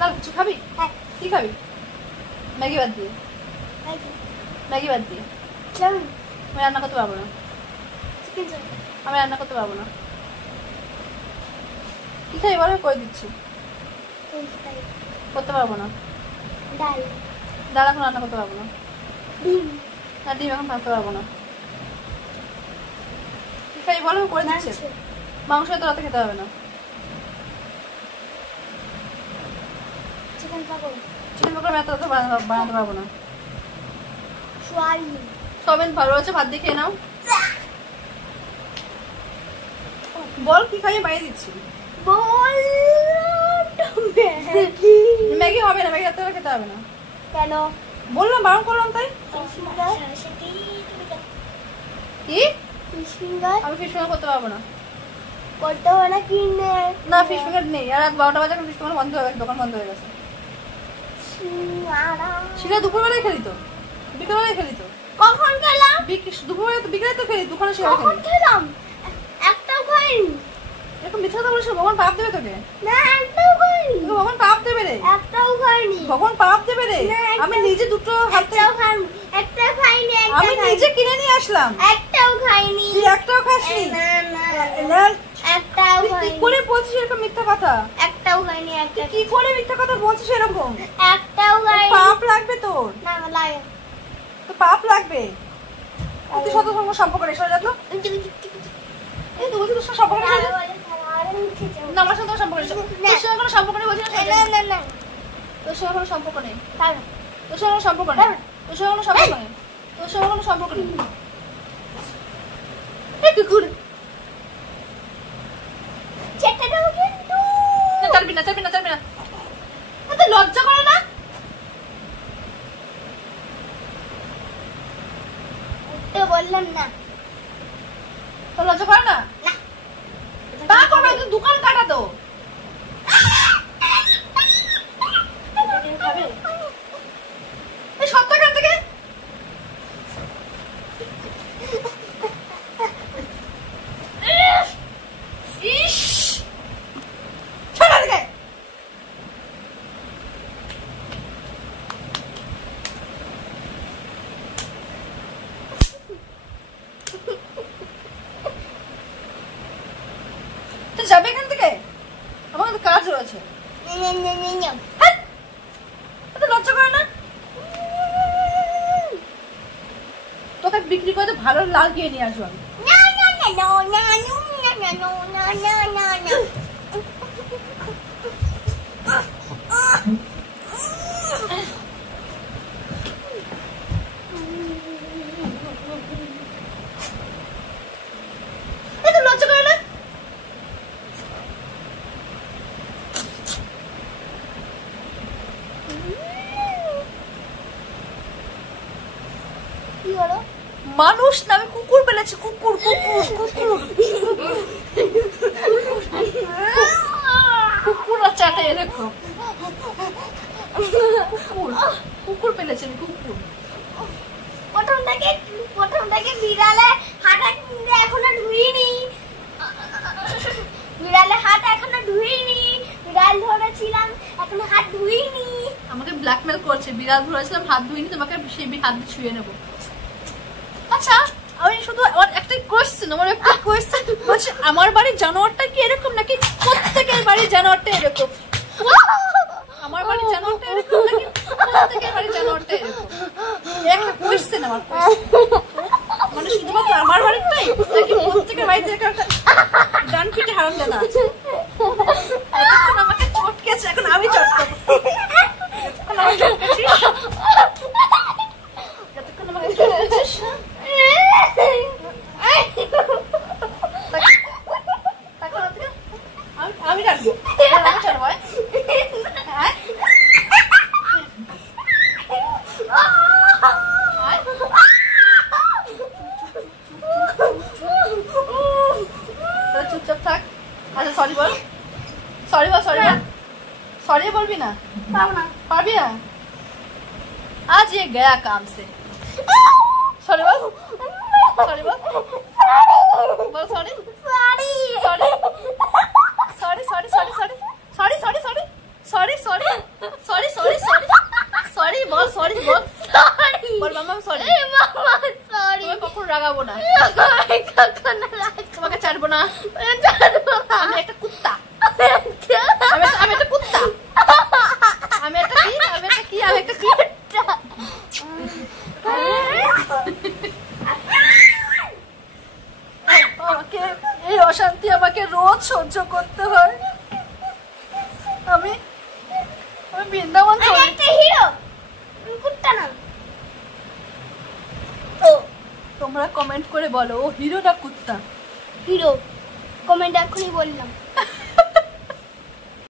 লাল কিছু খাবি? হ্যাঁ। কি খাবি? ম্যাগি বাদ দিয়ে। ম্যাগি বাদ দিয়ে আমি রান্না করতে পারবো না। আমি রান্না করতে পারবো না। কি খাই বলো, করে দিচ্ছি। করতে পারবো না। ডাল এখন রান্না করতে পারবো না। ডিম এখন ভাজতে পারবো না। কি খাই বলো, করে দিচ্ছি। মাংস তো রাতে খেতে হবে না। চিকেন পকোড়া এত বানাতে পারবো না। সবেন ভালো আছে, ভাত দিয়ে খেয়ে নাও। বল কি খাইয়ে বানিয়ে দিচ্ছি। ম্যাগি হবে না, ম্যাগি রাতে খেতে হবে না। কেন বললাম, বারণ করলাম তাই। কি ফিশ ফিঙ্গার? আমি ফিশ ফিঙ্গার করতে পারবো না। করতে হবে না, কিনে না ফিশ ফিঙ্গার নেই। আর রাত 12টা বাজে ফিশ ফিঙ্গার বন্ধ হয়ে গেছে, দোকান বন্ধ হয়ে গেছে। সেটা দুপুরবেলায় খেলি তো, বিকেলবেলায় খেলি তো। কখন খেলাম? দুপুরবেলা তো, বিকেলে তো খেলি, দোকানে সে কখন খেলাম? একটাও খাইনি। এরকম মিথ্যা কথা বলিস, ভগবান পাপ দেবে তোকে। না একটাও খাইনি। ভগবান পাপ দেবে রে। একটাও খাইনি। ভগবান পাপ দেবে রে। আমি নিজে দুটো একটাও খাইনি। একটাও খাইনি। আমি নিজে কিনে নিয়ে আসলাম। একটাও খাইনি। তুই একটাও খাসনি? না একটাও খাইনি। কি করে বলছিস এরকম মিথ্যা কথা? একটাও খাইনি। একটা কি করে মিথ্যা কথা বলছিস এরকম? একটাও খাইনি। পাপ লাগবে তোর। না লাগে তো পাপ লাগবে। তুই শত সঙ্গ সম্পর্ক রেখে যা তো। এই তুই বলছিস তোর সম্পর্ক রেখে যা। না আমার সাথে সম্পর্ক নেই। তোর সঙ্গে কোনো সম্পর্ক নেই বলছিস না? না না তোর সঙ্গে কোনো সম্পর্ক নেই। তাই না? তোর সঙ্গে কোনো সম্পর্ক নেই। তোর সঙ্গে কোনো সম্পর্ক নেই। তোর সঙ্গে কোনো সম্পর্ক নেই। এই কুকুর। চেকটা দাও কিন্তু। না চালবি না, চালবি না, চালবি না। এত লজ্জা করে না? উঠতে বললাম না। তোর লজ্জা করে না? না। তা করবে, তুই দোকান কাটা তো। এই সত্য কেন থেকে? ইস ছাড়া দিকে। তুই যাবে এখান থেকে? আমার তো কাজ রয়েছে। এত লজ্জা করে না? তোকে বিক্রি করে ভালো লাল গিয়ে নিয়ে আসবো আমি। এত লজ্জা করে না? কি হলো? মানুষ না, আমি কুকুর পেলেছি। কুকুর কুকুর কুকুর কুকুর চাটে দেখো। কুকুর কুকুর পেলেছি আমি, কুকুর। প্রথম থেকে বিড়ালে হাঁটা এখনো ধুইনি। বিড়ালে হাত এখনো ধুইনি। বিড়াল ধরেছিলাম এখনো হাত ধুইনি। আমাকে ব্ল্যাকমেল করছে, বিড়াল ধরেছিলাম হাত ধুইনি, তোমাকে সেই হাত দিয়ে ছুঁয়ে নেবো। আচ্ছা আমি শুধু আমার একটা কোয়েশ্চেন বলছে, আমার বাড়ির জানোয়ারটা কি এরকম নাকি প্রত্যেকের বাড়ির জানোয়ারটা এরকম? আমার বাড়ির জানোয়ারটা এরকম নাকি প্রত্যেকের বাড়ির জানোয়ারটা এরকম? একটা কোয়েশ্চেন আমার, মানে শুধুমাত্র আমার বাড়িরটাই নাকি প্রত্যেকের বাড়িতে একটা ডান পিঠে হারামজাদা আছে? এখন আমাকে চটকেছে, এখন আমি চটকাবো। এখন আমাকে চটকেছিস, যতক্ষণ আমাকে চটকেছিস আমি রাখবো। চলো ভাই। হ্যাঁ चुपचाप থাক। আচ্ছা সরি বল, সরি বল, সরি বল, सॉरी बोल भी ना, पारबी ना। आज ये गया काम से। सॉरी बोल, सॉरी बोल, बोल sorry, sorry, sorry, sorry, sorry, sorry, sorry, sorry, sorry, sorry, sorry, sorry. Sorry sorry sorry sorry বল সরি বল সরি বল মাম্মা সরি মামা সরি তোমাকে কখনো রাগাবো না কখনো রাখবো তোমাকে ছাড়বো না না। আমি একটা কুত্তা আমি একটা কুত্তা আমি একটা কি আমাকে এই অশান্তি আমাকে রোজ সহ্য করতে হয় আমি বৃন্দাবন আমি একটা হিরো কুত্তা না ও তোমরা কমেন্ট করে বলো ও হিরো না কুত্তা হিরো কমেন্ট এখনই বললাম